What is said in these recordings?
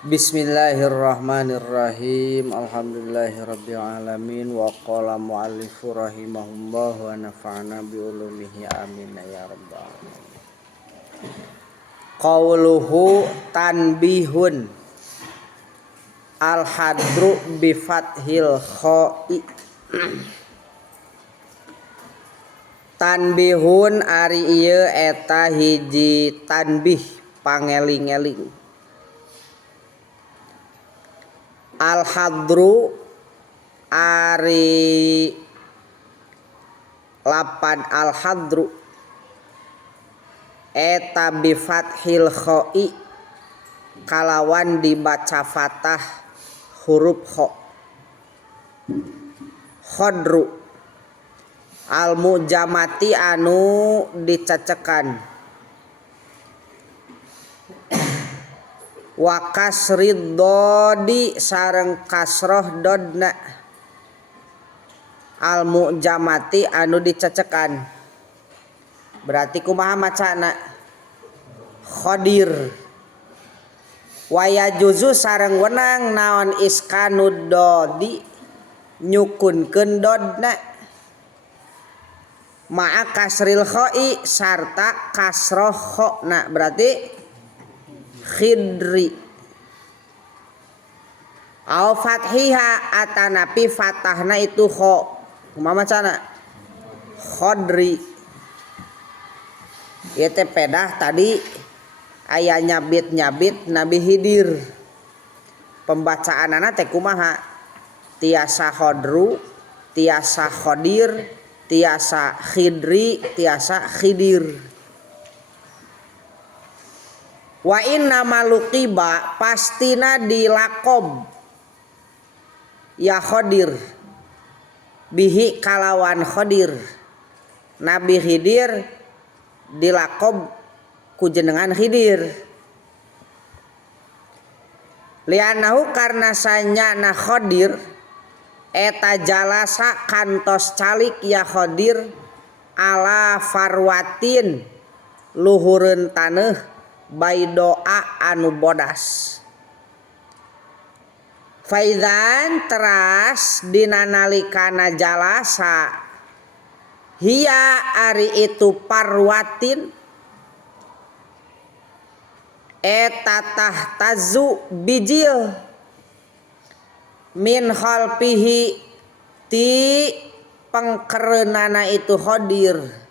Bismillahirrahmanirrahim. Alhamdulillahirabbil alamin wa qala muallifu rahimahullah wa nafa'ana bi ulumihi amin ya rabbal alamin. Qauluhu tanbihun al hadru bi fathil kha'i. Tanbihun ari ieu eta hiji tanbih pangeling-eling. Al hadru ari lapan al hadru eta bi fathil kha'i kalawan dibaca fatah huruf kha. Khadru al mujamati anu dicecekan wa kasrid dodi sareng kasroh dodna al mujamati anu dicecekan. Berarti kumaha macana? Khadir. Wa yajuzu sareng wenang naon iskanud dodi nyukunkeun dodna ma'a kasril kha'i sarta kasroh khana. Berarti khidri au fathiha atanapi fatahna itu kha. Kumaha macana? Khadri. Ieu teh pedah tadi aya nyabit-nyabit Nabi Khidir. Pembacaanana teh kumaha? Tiasa khadru, tiasa khadir, tiasa khidri, tiasa khidir. Wa inna maluqiba pastina dilakob ya Khadir bihi kalawan Khadir. Nabi Khidir dilakob ku jenengan Khidir. Lianahu karna sanyana Khadir eta jalasa kantos calik ya Khadir ala farwatin luhureun taneuh baidoa anu bodas. Faizan teras dina nalikana jalasa hiya ari itu parwatin eta tahtazu bijil min khalfihi ti pengkereunana itu Khadir.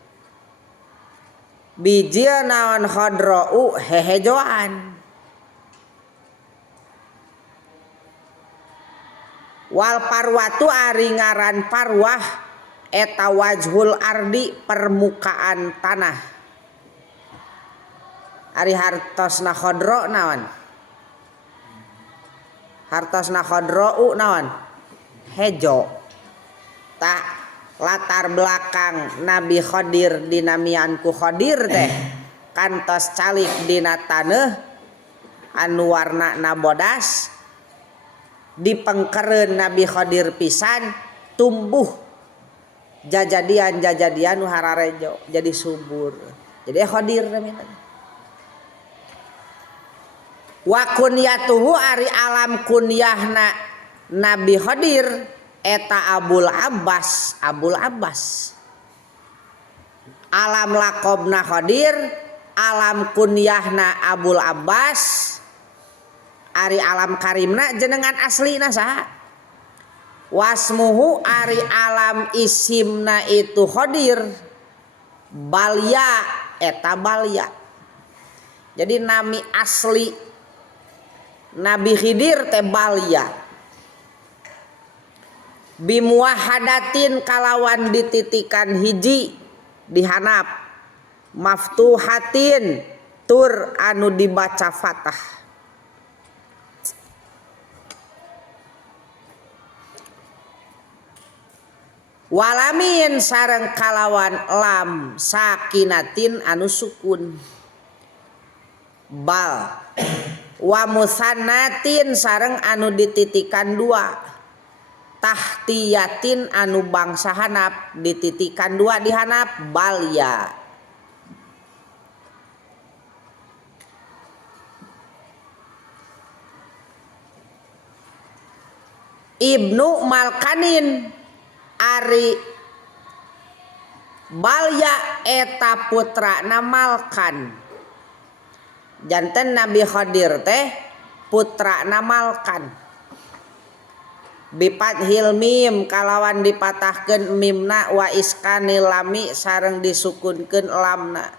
Bijil naon khadra'u hehejoan. Wal parwatu ari ngaran parwah eta wajhul ardi permukaan tanah. Ari hartosna khadra naon? Hartosna khadra'u naon? Hejo. Tak latar belakang Nabi Khadir dinamian ku Khadir teh kantos calik dina taneuh anu warnana bodas. Dipengkereun Nabi Khadir pisan tumbuh jajadian-jajadian nu hararejo jadi subur. Jadi Khadir namina. Wa kunyatuhu ari alam kunyahna Nabi Khadir eta Abul Abbas. Alam lakobna Khadir, alam kunyahna Abul Abbas. Ari alam karimna jenengan aslina saha? Wasmuhu ari alam isimna itu Khadir Balya eta Balya. Jadi nami asli Nabi Khidir teh Balya. Bimuwahadatin kalawan dititikan hiji dihanap maftuhatin tur anu dibaca fatah. Walamin sareng kalawan lam sakinatin anu sukun. Bal wa musannatin sareng anu dititikan dua. Tahtiyatin anu bangsa hanap dititikan dua dihanap Balya. Ibnu Malkanin ari Balya eta putrana Malkan. Janten Nabi Khadir teh putrana Malkan. Bipathil mim kalawan dipatahkeun mimna wa iskanil lami sareng disukunkeun lamna.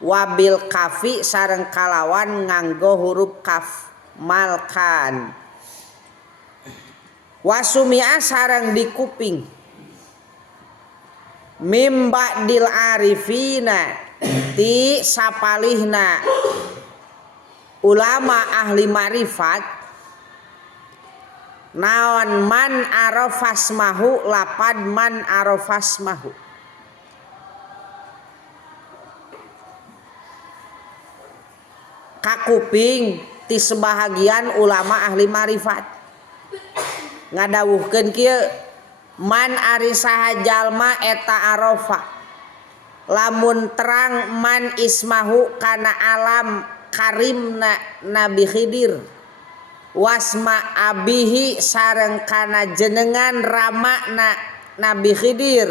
Wabil kafi sareng kalawan nganggo huruf kaf Malkan. Wasumia sareng dikuping mim ba'dil arifina ti sapalihna ulama ahli marifat naon man arafasmahu lapad man arafasmahu. Kakuping ti sebahagian ulama ahli marifat ngadawuhkeun kieu man ari saha jalma eta arafa lamun terang man ismahu kana alam karimna Nabi Khidir wasma abihi sareng kana jenengan ramana Nabi Khidir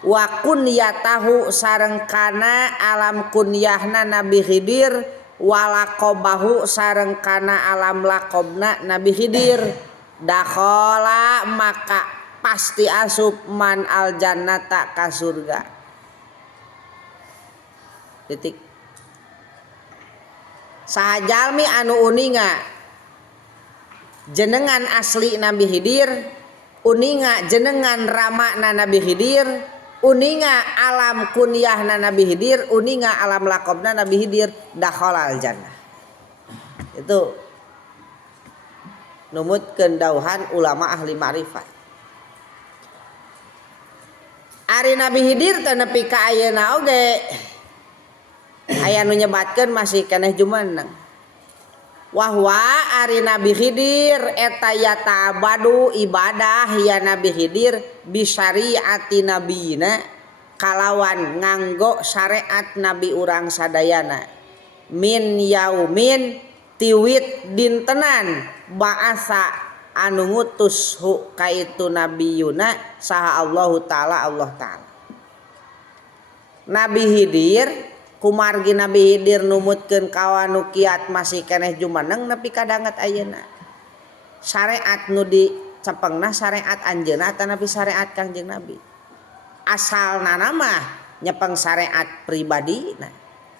wa kunyatahu sareng kana alam kunyahna Nabi Khidir walaqabahu sareng kana alam laqabna Nabi Khidir dakhala maka pasti asup man al jannata ka surga. Titik. Saha jalmi anu uninga jenengan asli Nabi Khidir, uninga jenengan ramana Nabi Khidir, uninga alam kunyahna Nabi Khidir, uninga alam laqabna Nabi Khidir, dakhala al jannah. Itu numutkeun dauhan ulama ahli marifat. Ari Nabi Khidir teu nepi ka ayeuna oge aya nu nyebatkeun masih keneh jumeneng. Wahwa ari Nabi Khidir eta yata'abadu ibadah ya Nabi Khidir bisyariati nabiyina kalawan nganggo syariat Nabi urang sadayana min yaumin tiwit dintenan ba'asa anu ngutus hu kaitu nabiyuna saha Allahu taala Allah taala. Nabi Khidir kumargi Nabi Khidir numutkeun kawanu kiat masih keneh jumeneng nepi ka danget ayeuna. Syariat nu dicepengna syariat anjeunna atawa napi syariat Kangjeng Nabi. Asalna mah nyepeng syariat pribadina.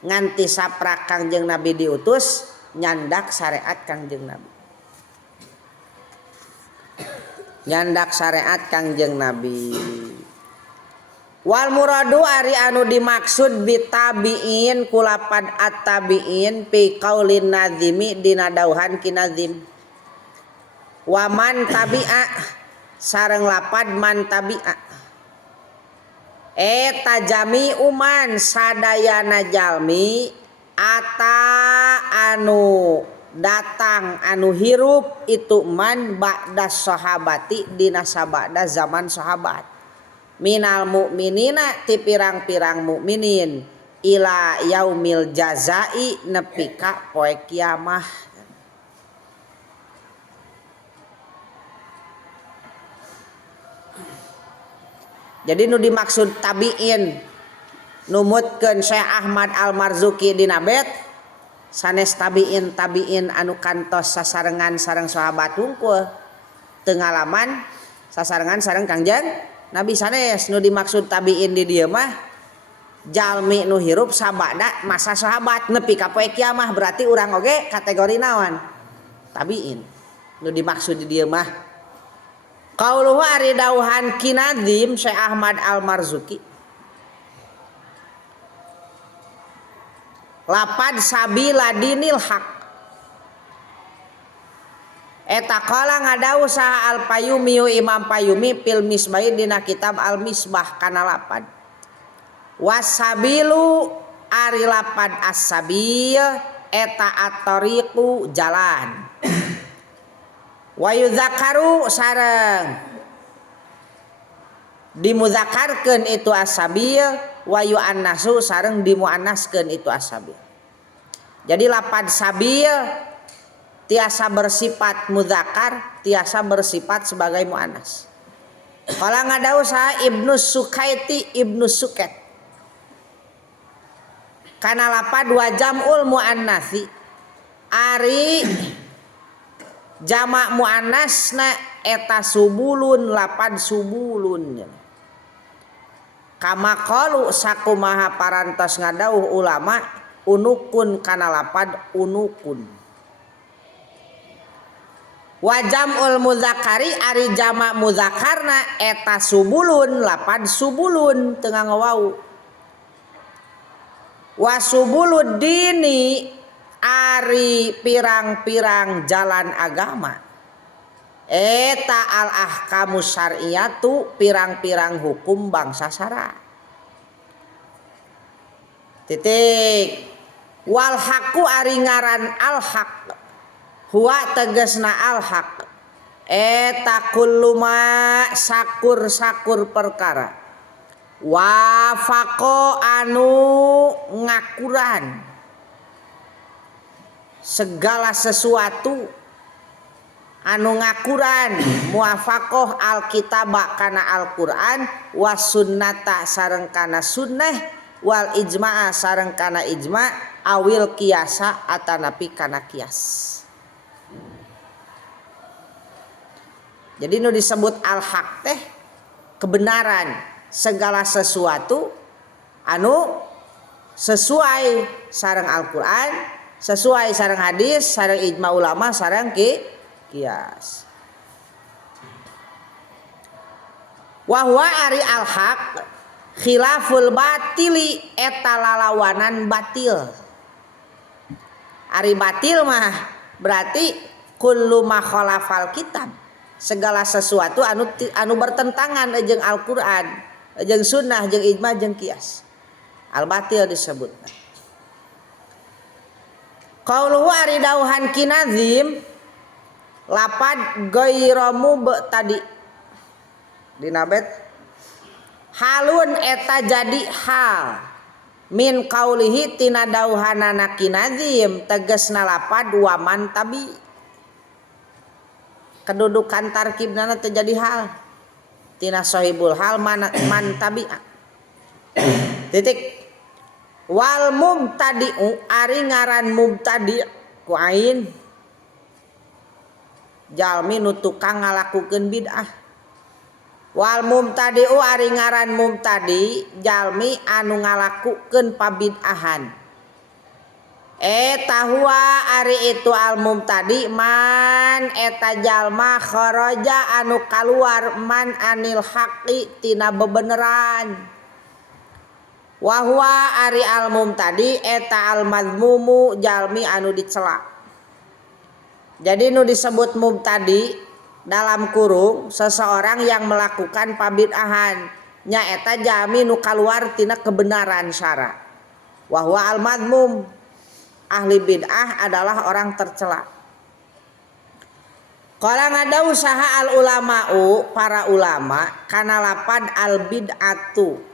Nganti saprak Kangjeng Nabi diutus nyandak syariat Kangjeng Nabi. Nyandak syariat Kangjeng Nabi. Wal muradu ari anu dimaksud bitabiin kulapad at-tabiin fi qaulin nazimi dina dauhan kinazim. Waman tabi'a sareng lapad man tabi'a. Eta jami uman sadayana jalmi ata anu datang anu hirup itu man ba'da sahabati dina sabada zaman sahabat minal mukminina ti pirang-pirang mukminin ila yaumil jazai nepi ka poe kiamah. Jadi nu dimaksud tabiin numutkeun Syekh Ahmad Al-Marzuki dina bet sanes tabiin anu kantos sasarengan sareng sahabat hungkul teu ngalaman sasarengan sareng Kangjeng Nabi sanes. Nu dimaksud tabiin di dieu mah jalmi nu hirup sabada masa sahabat nepi ka poe kiamah, berarti urang oge kategori naon? Tabiin. Nu dimaksud di dieu mah qauluhu ari dauhan kinazim Syekh Ahmad Al-Marzuki lapad sabila dinil haq eta qala ngadau saha Al-Payumi Imam Payumi fil Misbah dina kitab Al-Misbah kana lapad wasabilu ari lapad as-sabil eta at-tariqu jalan wa yudzakaru sareng dimudzakarkeun itu as-sabil wa yu'annasu sareng dimuannaskeun itu as-sabil. Jadi lapad sabil tiasa bersifat mudzakar, tiasa bersifat sebagai muannas. Qala ngadau saha Ibnu Sukaiti Ibnu Suket kana lapad wa jam'ul muannatsi ari jamak muannasna eta subulun lapad subulun. Kama qalu sakumaha parantos ngadauh ulama unukun kana lapad unukun. Wa jam'ul mudzakari ari jamak mudzakarna eta subulun lapad subulun teu ngawau. Wa subulud dini ari pirang-pirang jalan agama eta al ahkamus syar'iyatu pirang-pirang hukum bangsa syara. Titik. Wal haqqu ari ngaran al haq huwa tegasna al haq eta kullu ma sakur-sakur perkara wafaqo anu ngakuran segala sesuatu anu ngakuran muwafaqoh alkitabah kana Al-Qur'an was sunnata sareng kana sunnah wal ijma'a sareng kana ijma' awil kiasa atanapi kana kias. Jadi nu disebut al-haq teh kebenaran segala sesuatu anu sesuai sareng Al-Qur'an, sesuai sareng hadis, sareng ijma ulama, sareng kias. Wa huwa ari al-haq khilaful batili eta lalawanan batil. Ari batil mah berarti kullu ma khalafal kitab, segala sesuatu anu bertentangan jeung Al-Qur'an, jeung sunnah, jeung ijma, jeung kias. Al-batil disebutna. Qauluhu ari dauhan kinazim lapad ghairomu tadi dina bet halun eta jadi hal min qaulihi tina dauhanana kinazim tegasna lapad waman tabi kedudukan tarkibna teh jadi hal tina sahibul hal man tabi'a. Titik. Wal mubtadi'u ari ngaran mubtadi' ku ain jalmi nu tukang ngalakukeun bid'ah. Wal mubtadi'u ari ngaran mubtadi jalmi anu ngalakukeun pabid'ahan. Eta huwa ari itu al mubtadi man eta jalma kharaja anu kaluar man anil haqqi tina bebeneran. Wa huwa ari al mubtadi eta al mazmumu jalmi anu dicela. Jadi nu disebut mubtadi dalam kurung seseorang yang melakukan pabid'ahan nya eta jalmi nu kaluar tina kebenaran syara. Wa huwa al mazmum ahli bid'ah adalah orang tercela. Qala ngadau saha al ulama'u para ulama kana lapad al bid'atu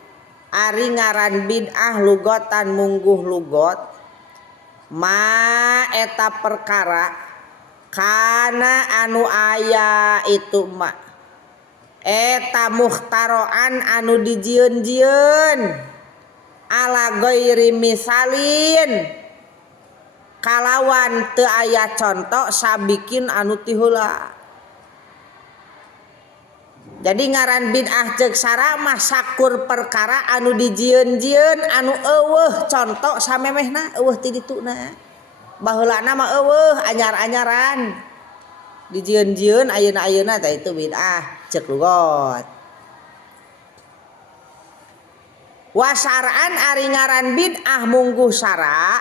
ari ngaran bid'ah lugotan mungguh lugot ma eta perkara kana anu aya itu ma eta muhtaroan anu dijieun-jieun ala ghairi misalin kalawan teu aya contoh sabikin anu ti heula. Jadi ngaran bid'ah ceuk sara mah sakur perkara anu dijieun-jieun anu eueuh contoh samemehna eueuh ti dituna. Baheulana mah eueuh anyar-anyaran. Dijieun-jieun ayeuna-ayeuna tah itu bid'ah ceuk lugot. Wa syar'an ari ngaran bid'ah mungguh syara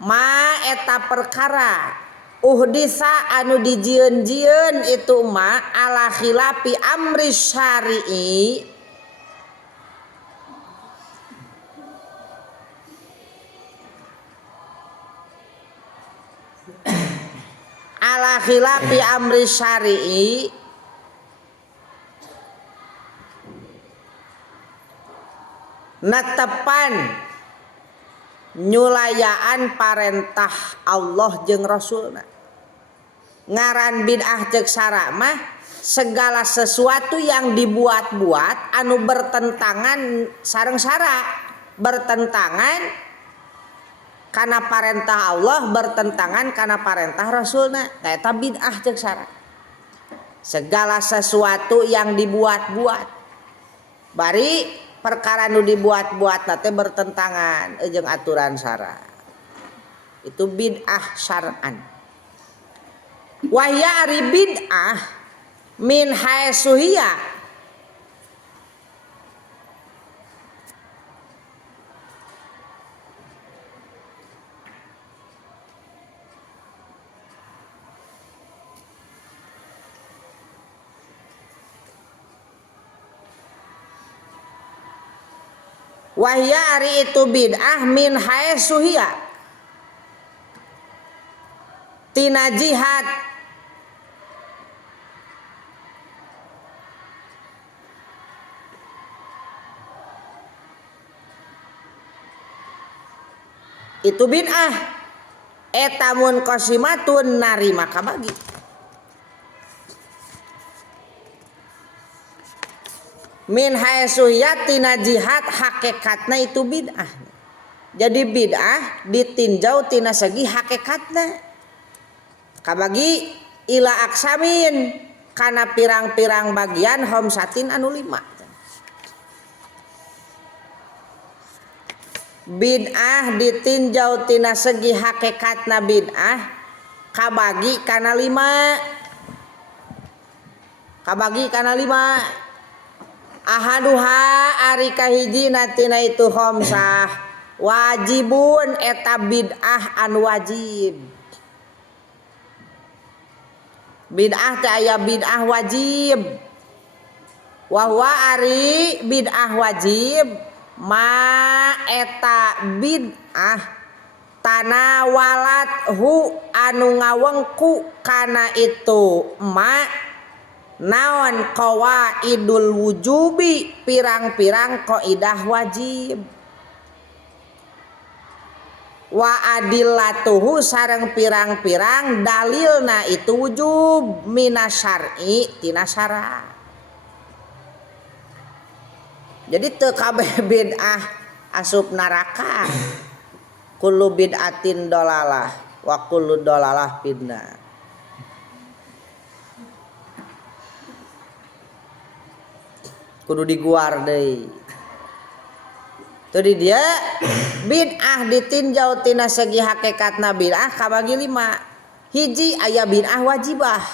ma eta perkara uhdisa anu dijieun-jieun itu ma ala khilafi amri syari'i ala khilafi amri syari'i netepan nyulayaan parentah Allah jeung Rasulna. ngaran bid'ah cek sara mah segala sesuatu yang dibuat-buat anu bertentangan sareng sara, bertentangan kana parentah Allah, bertentangan kana parentah Rasulna, eta bid'ah cek sara. Segala sesuatu yang dibuat-buat bari perkara nu dibuat-buat teh bertentangan jeung aturan sara, itu bid'ah syar'an. Wahya ari bid'ah min haitsu hiya wahya ari itu bid'ah min haitsu hiya tina jihad itu bid'ah eta mun qasimatun narima kabagi. Min haitsu tina jihad hakikatna itu bid'ah. Jadi bid'ah ditinjau tina segi hakikatna kabagi ila aksamin kana pirang-pirang bagian homsatin anu 5. Bid'ah ditinjau tina segi hakikatna bid'ah kabagi kana 5. Kabagi kana 5. Ahaduha ari kahijina tina itu khamsah wajibun eta bid'ah anu wajib. Bid'ah teh aya bid'ah wajib. Wa huwa ari bid'ah wajib ma eta bid'ah tanawalat hu anu ngawengku kana itu ma naon qawaidul wujubi pirang-pirang qaidah wajib wa adillatuhu sareng pirang-pirang dalilna itu wujub minasyar'i tina syara. Jadi teu kabeh bid'ah asup neraka. Kullu bid'atin dolalah wa kullu dolalah finnar. Kudu diguar deui. Tadi dia bid'ah ditinjau tina segi hakikatna bid'ah kabagi 5. Hiji aya bid'ah wajibah.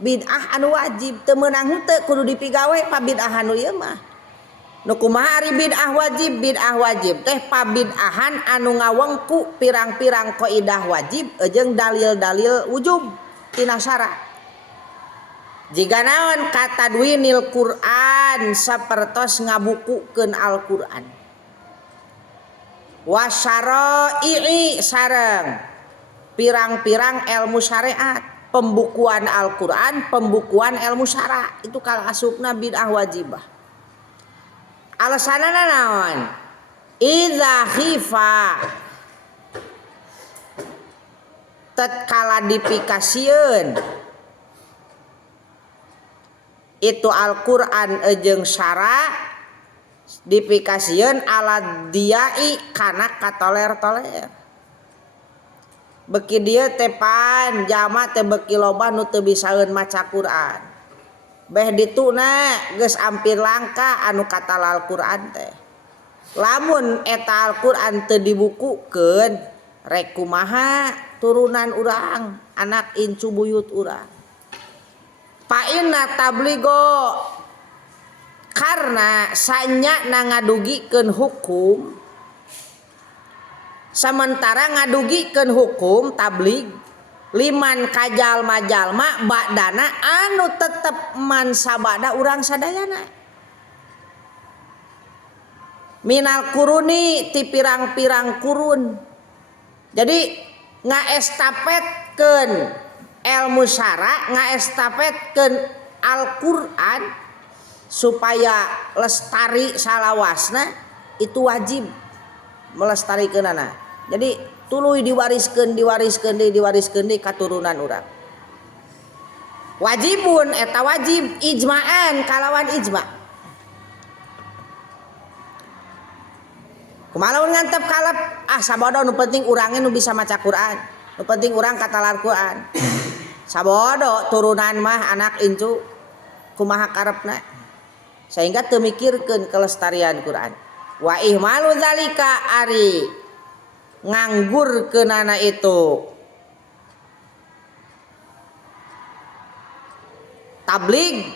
Bid'ah anu wajib teu meunang henteu kudu dipigawe pa bid'ah anu ieu mah. Nu kumaha ari bid'ah wajib? Bid'ah wajib teh pabid'ahan anu ngawengku pirang-pirang qaidah wajib jeung dalil-dalil wujub tina syara. Jiga naon katadwinil Quran sapertos ngabukukeun Al-Qur'an. Wa syara'i sareng pirang-pirang ilmu syariat, pembukuan Al-Qur'an, pembukuan ilmu syara. Itu kal asupna bid'ah wajibah. Alasanana naon? Idza khifa tatkala dipikasieun itu Al-Qur'an jeung syara dipikasieun ala diai kana katoler-toler. Beki dieu teh pan jama teh beki loba nu teu bisaeun maca Qur'an. Beh dituna geus ampir langka anu katal Al-Qur'an teh. Lamun eta Al-Qur'an teu dibukukeun rek kumaha turunan urang, anak incu buyut urang. Fa inna tabligo karena sanyana ngadugikeun hukum sementara ngadugikeun hukum tablig liman kajalma-jalma badana anu tetep mansabada urang sadayana minal kuruni ti pirang-pirang kurun. Jadi ngaestafetkeun ilmu syara, ngaestafetkeun Al-Qur'an supaya lestari salawasna itu wajib melestarikeunana. Jadi tuluy diwariskeun di katurunan urang. wajibun eta wajib ijma'an kalawan ijma'. Kumaha ngantep kalep sabodo nu penting urangnya nu bisa maca Quran, nu penting urang katalar Quran. Sabodo turunan mah anak incu kumaha karepna sehingga teu mikirkeun kelestarian Quran. Wa ihmalu zalika ari nganggurkeunana itu tablig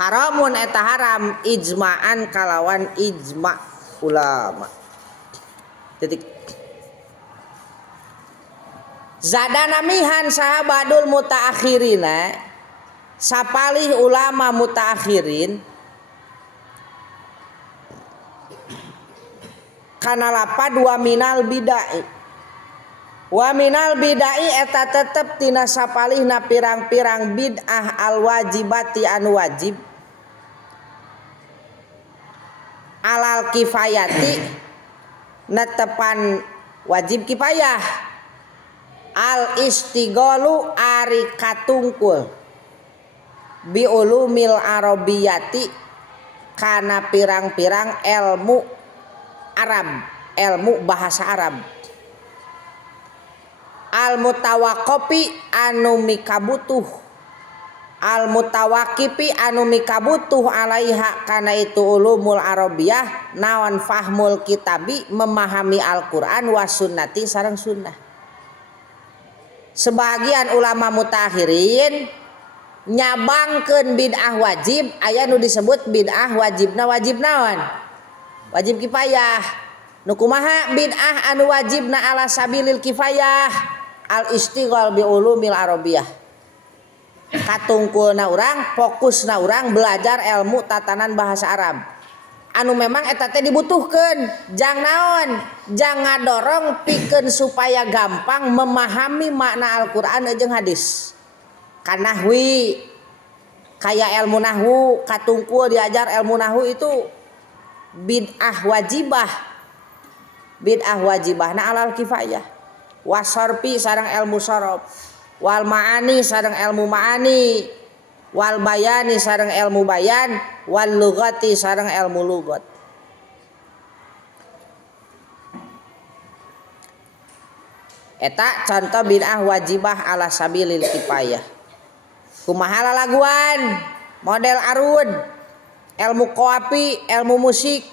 haramun eta haram ijma'an kalawan ijma' ulama. Titik. Zadana mihan sahabadul mutaakhirina sapalih ulama mutaakhirin kana lapad wa minal bidai. Wa minal bidai eta tetep tina sapalihna pirang-pirang bid'ah al wajibati anu wajib alal kifayati netepan wajib kifayah al istighalu ari katungkul bi ulumil arabiyati kana pirang-pirang ilmu Arab, ilmu bahasa Arab. Al mutawaqqi anu mikabutuh, al mutawaqqifi anu mikabutuh alaiha kana itu ulumul arabiyah naon fahmul kitabi memahami Al-Qur'an wa sunnati sareng sunnah. Sebagian ulama mutakhirin nyabangkeun bid'ah wajib aya nu disebut bid'ah wajibna wajib naon? Wajib kifayah. Nu kumaha bid'ah anu wajibna ala sabilil kifayah al istighal bi ulumil arabiyah. Katungkulna urang, fokusna urang belajar ilmu tatanan bahasa Arab. Anu memang eta teh dibutuhkeun, jang naon? Jang ngadorong pikeun supaya gampang memahami makna Al-Qur'an jeung hadis. Kanahwi kaya ilmu nahwu, katungkul diajar ilmu nahwu itu bid'ah wajibah. Bid'ah wajibah na alal kifayah. Wasarfi sareng ilmu saraf. Wal ma'ani sareng ilmu ma'ani. Wal bayani sareng ilmu bayan. Wal lughati sareng ilmu lughat. Eta contoh bid'ah wajibah ala sabilil kifayah. Kumaha lalaguan model arud, ilmu qawafi, ilmu musik.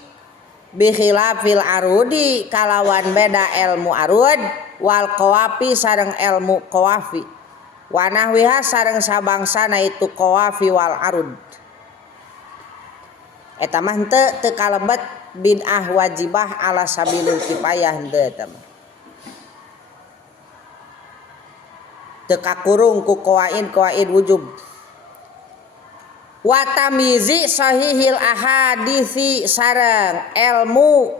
Bikhilafil arudi kalawan beda ilmu arud wal qawafi sareng ilmu qawafi wa nahwiha sareng sabangsana itu qawafi wal arud. Eta mah teu kalebet bid'ah wajibah ala sabilil kifayah henteu eta mah. Teu kakurung ku qawaid wujub. Wa tamizi sahihil ahaditsi sareng ilmu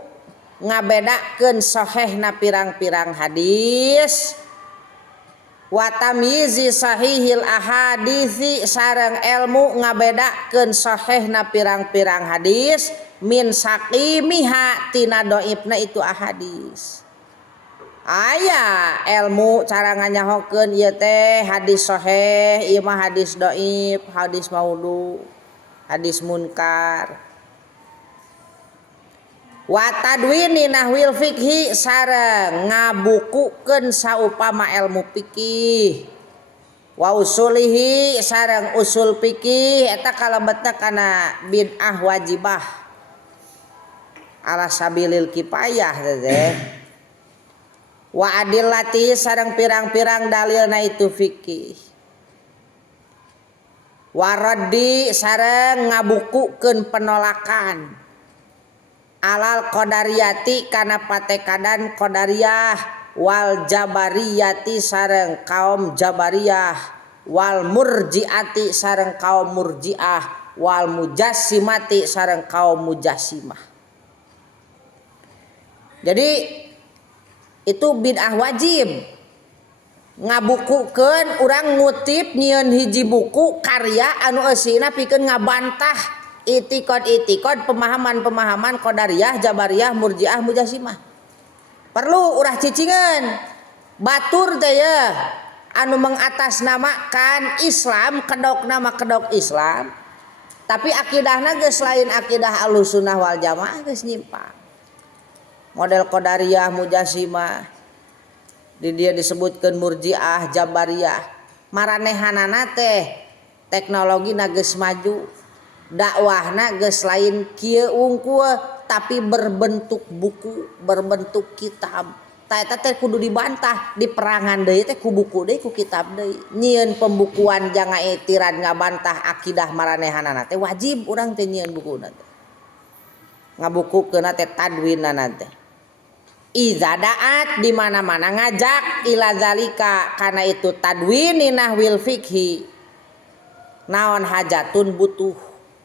ngabedakeun sahihna pirang-pirang hadis. Wa tamizi sahihil ahaditsi sareng ilmu ngabedakeun sahihna pirang-pirang hadis min saqimiha tina dhaifna itu ahadis. Aya ilmu cara nganyahokeun ieu teh hadis sahih, ieu mah hadis dhaif, hadis maudhu, hadis munkar. Wa tadwini nahwil fikhi sareng ngabukukeun saupama ilmu fikih. Wa usulihi sareng usul fikih eta kalebetna kana bid'ah wajibah ala sabilil kifayah teh. Wa adillati sareng pirang-pirang dalilna itu fikih. Wa raddi sareng ngabukukeun penolakan alal qadariyati kana patekadan qadariyah wal jabariyati sareng kaum jabariyah wal murjiati sareng kaum murjiah wal mujassimati sareng kaum mujassimah. Jadi itu bid'ah wajib. Ngabukukeun urang ngutip nyieun hiji buku karya anu eusina pikeun ngabantah itikad pemahaman-pemahaman qadariyah, jabariyah, murjiah, mujassimah. Perlu urang cicingeun. Batur teh ya. anu mengatasnamakan Islam kedok nama kedok Islam tapi akidahna geus lain akidah Ahlussunnah wal Jamaah geus nyimpang model Qadariyah Mujasimah di dia disebutkeun Murji'ah Jabariyah maranehanana teh teknologina geus maju dakwahna geus lain kieu unggul tapi berbentuk buku berbentuk kitab eta teh kudu dibantah di perangan deui teh ku buku deui ku kitab deui nyieun pembukuan jangan etiran ngabantah akidah maranehanana teh wajib urang teh nyieun bukuna teh ngabukukeun teh tadwinana teh iza daat di mana-mana ngajak ila zalika kana itu tadwini nahwil fikhi naon hajatun butuh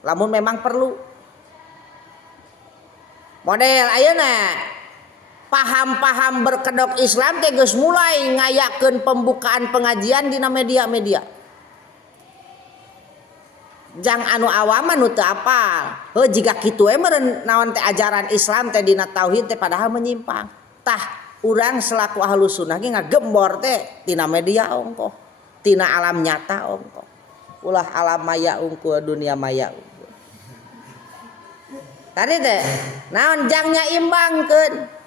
lamun memang perlu model ayeuna paham-paham berkedok Islam teh geus mulai ngayakeun pembukaan pengajian dina media-media. Jang anu awam anu teu apal. Heuh jiga kitu meureun naon teh ajaran Islam teh dina tauhid teh padahal menyimpang. Tah urang selaku Ahlussunnah ge ngagembor teh tina media ongkoh, tina alam nyata ongkoh. Ulah alam maya unggul dunia maya unggul. Tadi teh naon jang nyaimbangkeun.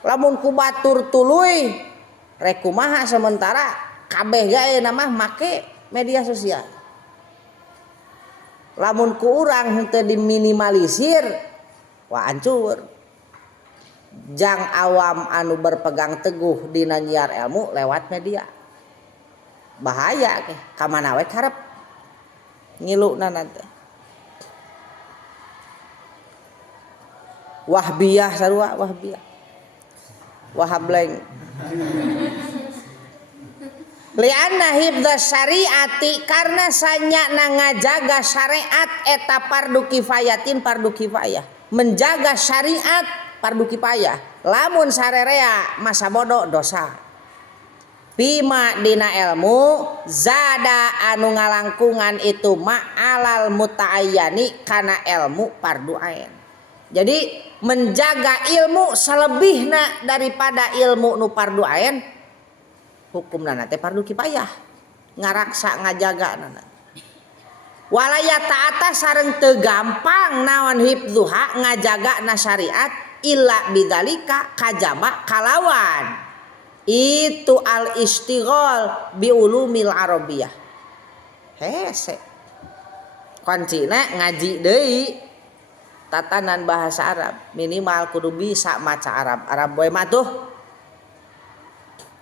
Lamun ku batur tuluy rek kumaha sementara kabeh gae mah make media sosial. Lamun ku urang henteu diminimalisir wah hancur. Jang awam anu berpegang teguh dina nyiar ilmu lewat media. Bahaya ke ka mana we karep ngiluna nanti. Wahbiyah sarua wahbiyah. Wahableng lianna hifdzas syariati karena sanyana ngajaga syariat eta fardu kifayatin fardu kifayah menjaga syariat fardu kifayah lamun sarerea masa bodoh dosa bima dina ilmu zada anu ngalangkungan itu ma alal mutaayyani kana ilmu fardu ain. Jadi menjaga ilmu selebihna daripada ilmu nu fardu ain hukumna teh fardu kifayah ngaraksa ngajagana walaya taata sareng teu gampang naon hifdzuha ngajagana syariat illa bidzalika kajaba kalawan itu al istighol bi ulumil arabiyah hese kuncina ngaji deui tatanan bahasa Arab minimal kudu bisa maca Arab Arab boy mah tuh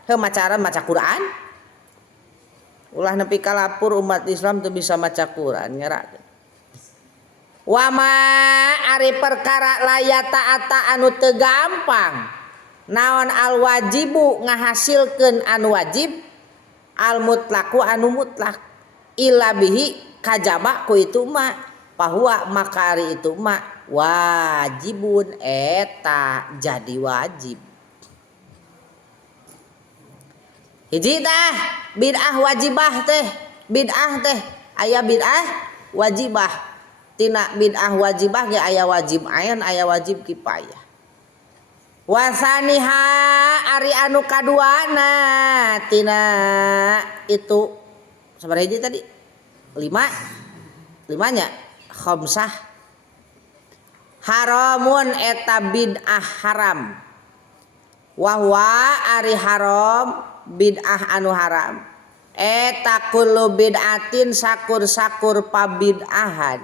heuh maca Arab maca Quran ulah nepi ka lapur umat Islam tuh bisa maca Quran ngerakeun wa ma ari perkara layata ata anu teu gampang naon al wajibu ngahasilkeun anu wajib al mutlaku anu mutlak illa bihi kajaba ku itu mah bahwa makari itu mah wajibun eta jadi wajib hiji tah bid'ah wajibah teh bid'ah teh aya bid'ah wajibah tina bid'ah wajibah ge aya wajib ain aya wajib kifayah wasaniha ari anu kaduana tina itu sabaraha hiji tadi 5 limanya khamsah haramun eta bid'ah haram wahwa ari haram bid'ah anu haram eta kullu bid'atin sakur-sakur pabid'ahan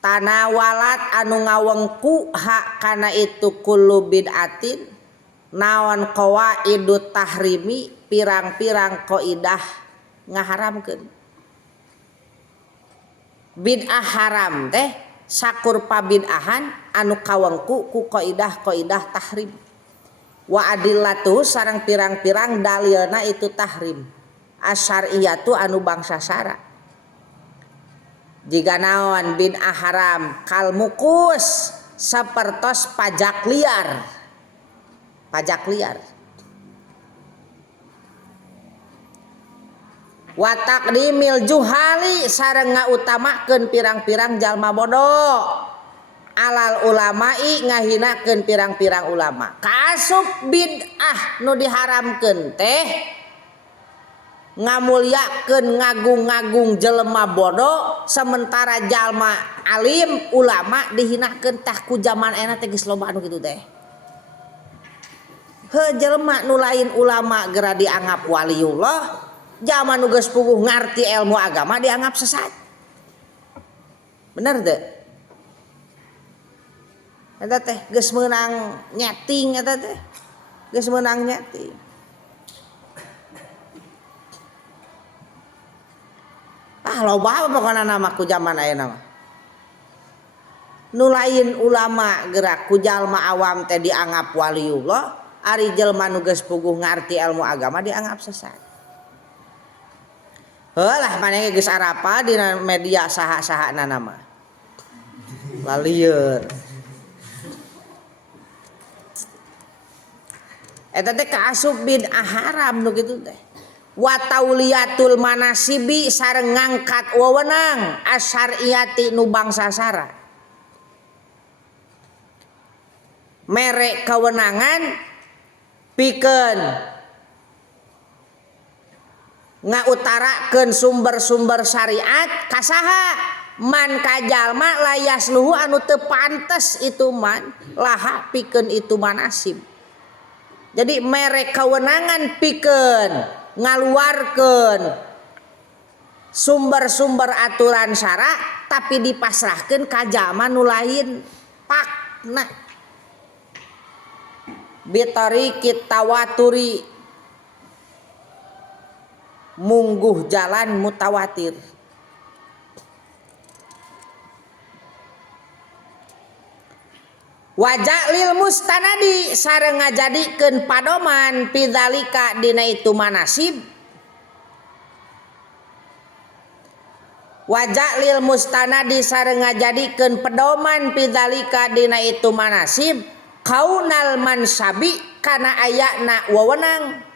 tanawalat anu ngawengku hak kana itu kullu bid'atin naon qawaidut tahrimi pirang-pirang qaidah ngaharamkeun bid'ah haram teh sakur pabid'ahan anu kawengku ku qaidah tahrim wa adillatu sareng pirang-pirang dalilna itu tahrim asyariyatu anu bangsa syara jiga naon bid'ah haram kal mukus sapertos pajak liar wa taqdimil juhali sareng ngautamakeun pirang-pirang jalma bodoh alal ulama'i ngahinakeun pirang-pirang ulama kasub bid'ah nu diharamkeun teh ngamulyakeun ngagung-ngagung jelema bodoh sementara jalma alim ulama dihinakeun tah ku zaman ayeuna teh geus loba anu kitu teh. Heuh jelema nu lain ulama geura dianggap waliullah, zaman nu geus puguh ngarti ilmu agama dianggap sesat. Bener teu? Eta teh geus meunang nyeting eta teh. Geus meunang nyeting. Loba pokona nama ku zaman ayeuna mah. Nu lain ulama gerak ku jalma awam teh dianggap waliullah, ari jelma nu geus puguh ngarti ilmu agama dianggap sesat. Heulah maneh geus arapa dina media saha-sahana nama. Lalieur. Eta teh kaasup bid'ah haram nu kitu teh. Wa tauliyatul manasibi sareng ngangkat wewenang asyariyati nu bangsa sara. Mere kewenangan pikeun ngautarakeun sumber-sumber syariat ka saha? Man ka jalma layasluhu anu teu pantes itu man laha pikeun itu manasib. Jadi mere kewenangan pikeun ngaluarkeun sumber-sumber aturan syara tapi dipasrahkeun ka jalma nu lain pakna bitariqit tawaturi mungguh jalan mutawatir. Wajalil mustanadi sareng ngajadikeun padoman pidzalika dina itu manasib. Wajalil mustanadi sareng ngajadikeun pedoman pidzalika dina itu manasib kaunal mansabi kana ayana wewenang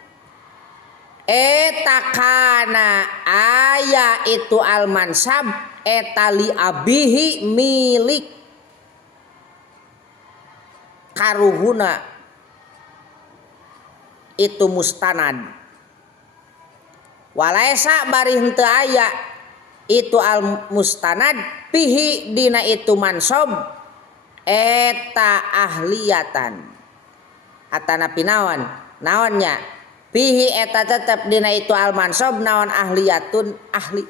eta kana aya itu al mansab eta li abihi milik karuhuna itu mustanad walaisa bari henteu aya itu al mustanad pihi dina itu mansob eta ahliyatan atana pinaon naonnya pihi eta tetep dina itu al mansob naon ahliyatun ahli.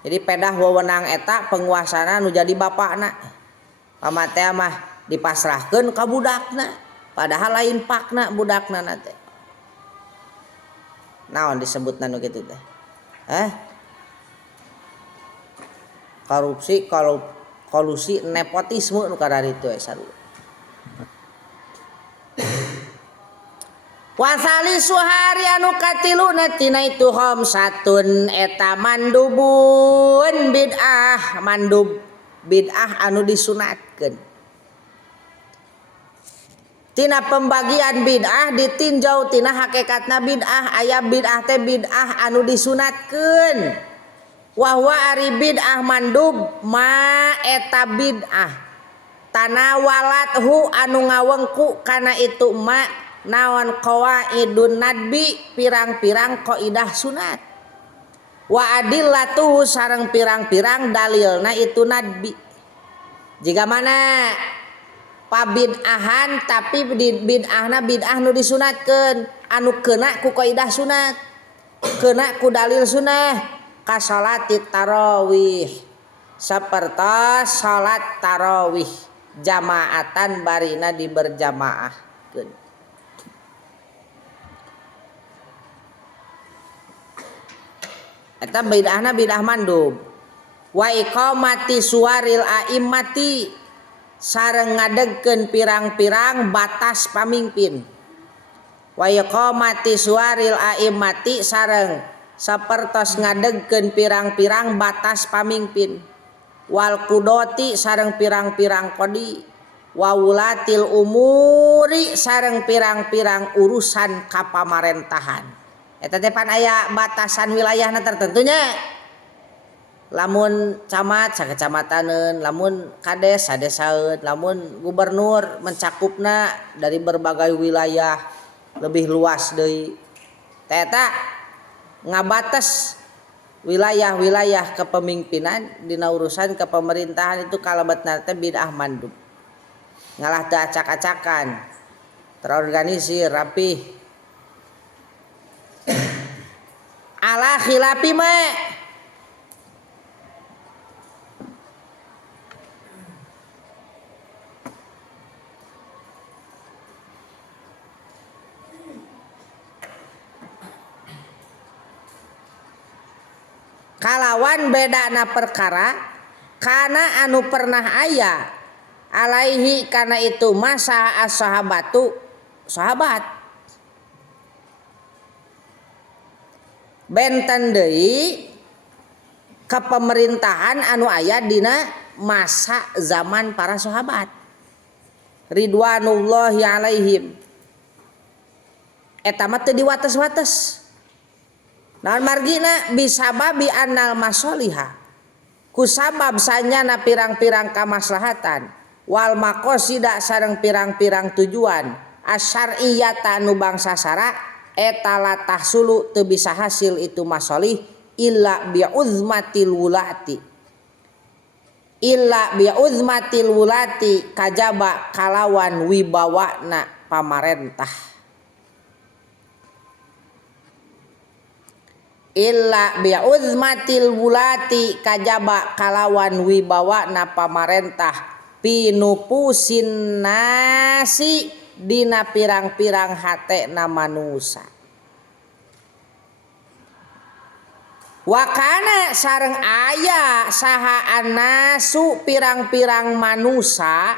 Jadi pedah wewenang eta penguasana nu jadi bapakna. Pamatea mah dipasrahkeun ka budakna, padahal lain pakna budakna teh. Naon disebutna nu kitu teh? Korupsi, kolusi, nepotisme nu kadari teh sarua. Wasali suhari anu katiluna tina itu khamsatun eta mandubun bid'ah mandub bid'ah anu disunatkeun. Tina pembagian bid'ah ditinjau tina hakikatna bid'ah aya bid'ah teh bid'ah anu disunatkeun. Wa huwa ari bid'ah mandub ma eta bid'ah tanawalathu anu ngawengku kana itu ma naon qawaidun nadbi pirang-pirang qaidah sunat wa adillatuhu sareng pirang-pirang dalilna itu nadbi. Jika mana pabid'ahan tapi bid'ahna bid'ah nu disunatkeun anu keuna ku qaidah sunat keuna ku dalil sunnah ka salati tarawih sapertos salat tarawih jamaatan barina diberjamaahkeun. Eta bid'ahna bid'ah mandub. Wa iqamati suwaril a'immati sareng ngadegkeun pirang-pirang batas pamimpin. Wa iqamati suwaril a'immati sareng sapertos ngadegkeun pirang-pirang batas pamimpin. Wal qudoti sareng pirang-pirang qodi. Wa wulatil umuri sareng pirang-pirang urusan kapamarentahan. Eta teh pan aya batasan wilayahna tertentunya. lamun camat sakecamataneun, lamun kades sadesaeun, lamun gubernur mencakupna dari berbagai wilayah lebih luas deui. Eta ngabates wilayah-wilayah kepemimpinan dina urusan kepemerintahan itu kalebetna teh bid'ah mandub. Ngalah teu acak-acakan, terorganisir, rapih. Ala khilafi ma kalawan bedana perkara kana anu pernah aya alaihi kana itu masa as-sahabatu sahabat benten deui kepemerintahan anu aya dina masa zaman para sahabat ridwanullahi alaihim eta mah teu diwates-wates. Naon margina bisababi annal masoliha kusabab sanyana pirang-pirang kamaslahatan wal maqasida sareng pirang-pirang tujuan asyariyata nu bangsa sara eta la tahsulu teu bisa hasil itu masolih illa bi uzmatil wulati kajaba kalawan wibawana pamarentah. Illa bi'uzmatil wulati kajaba kalawan wibawana pamarentah pinupusin nasi dina pirang-pirang hatena manusa. Wakana sareng aya saha anasu pirang-pirang manusa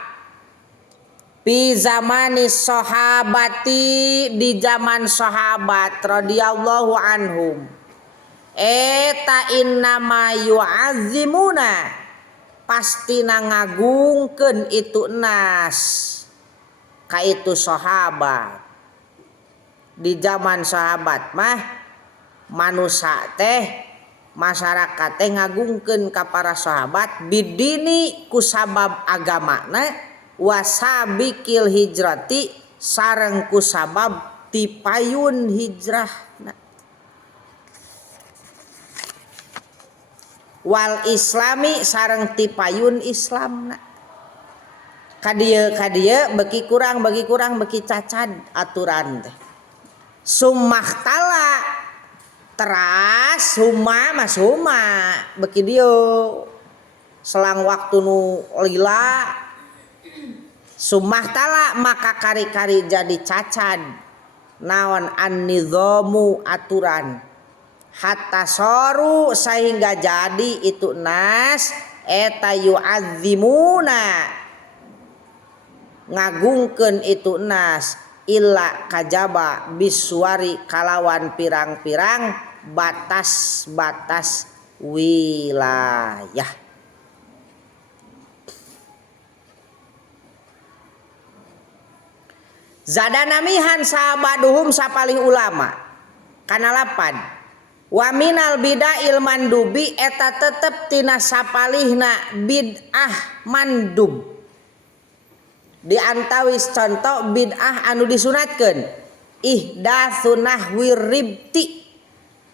pi zamanis sahabati di zaman sahabat radhiyallahu anhum. Eta innama yu'azzimuna pastina ngagungkeun itu nas ka itu sahabat. Di zaman sahabat mah manusia teh masyarakat teh ngagungkeun ka para sahabat bidini kusabab agamana wasabikil hijrati sareng kusabab tipayun hijrahna. Wal islami sareng tipayun islamna kadieu beki kurang beki cacad aturan teh sumahtala teras huma beki dieu selang waktu nu lila sumahtala maka kari-kari jadi cacad naon an-nizamu aturan hatta soru sehingga jadi itu nas eta yu'azzimuna ngagungkeun itu nas illa kajaba biswari kalawan pirang-pirang batas-batas wilayah. Zadanamihan sahabaduhum sapalih ulama kana lapan wa minal bid'ahil mandubi eta tetep tina sapalihna bid'ah mandub di antawis contoh bid'ah anu disunatkeun ihdatsu nahwi ribti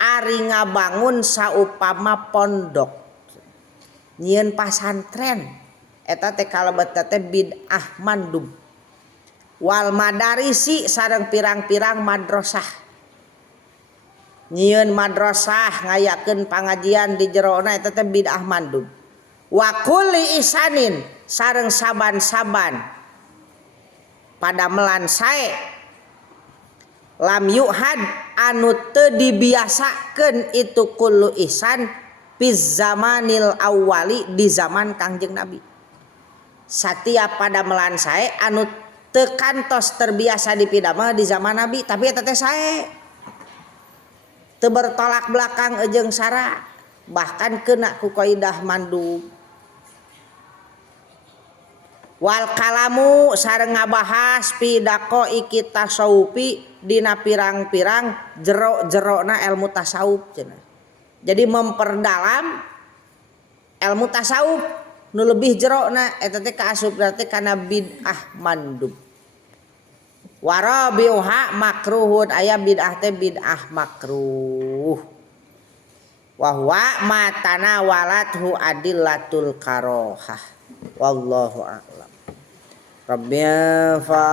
ari ngabangun saupama pondok nyieun pasantren eta teh kalebet teh bid'ah mandub wal madarisi sareng pirang-pirang madrasah nyieun madrasah ngayakeun pangajian di jerona eta teh bid'ah mandub wa kulli isanin sareng saban-saban padamelan sae lam yuhad anu teu dibiasakeun itu kullu ihsan piz zamanil awwali di zaman Kangjeng Nabi satiap padamelan sae anu teu kantos terbiasa dipidamel di zaman Nabi tapi eta teh sae teu bertolak belakang jeung sara bahkan kena ku kaidah mandub wal kalamu sareng ngabahas pidako iki tasawufi dina pirang-pirang jero-jerona ilmu tasawuf cenah jadi memperdalam ilmu tasawuf nu lebih jerona eta teh kaasup berarti kana bid'ah mandub. Warabiuha makruhun aya bid'ah teh bid'ah makruh. Wa huwa matana walathu adillatul karohah. Wallahu a'lam. Rabbiya fa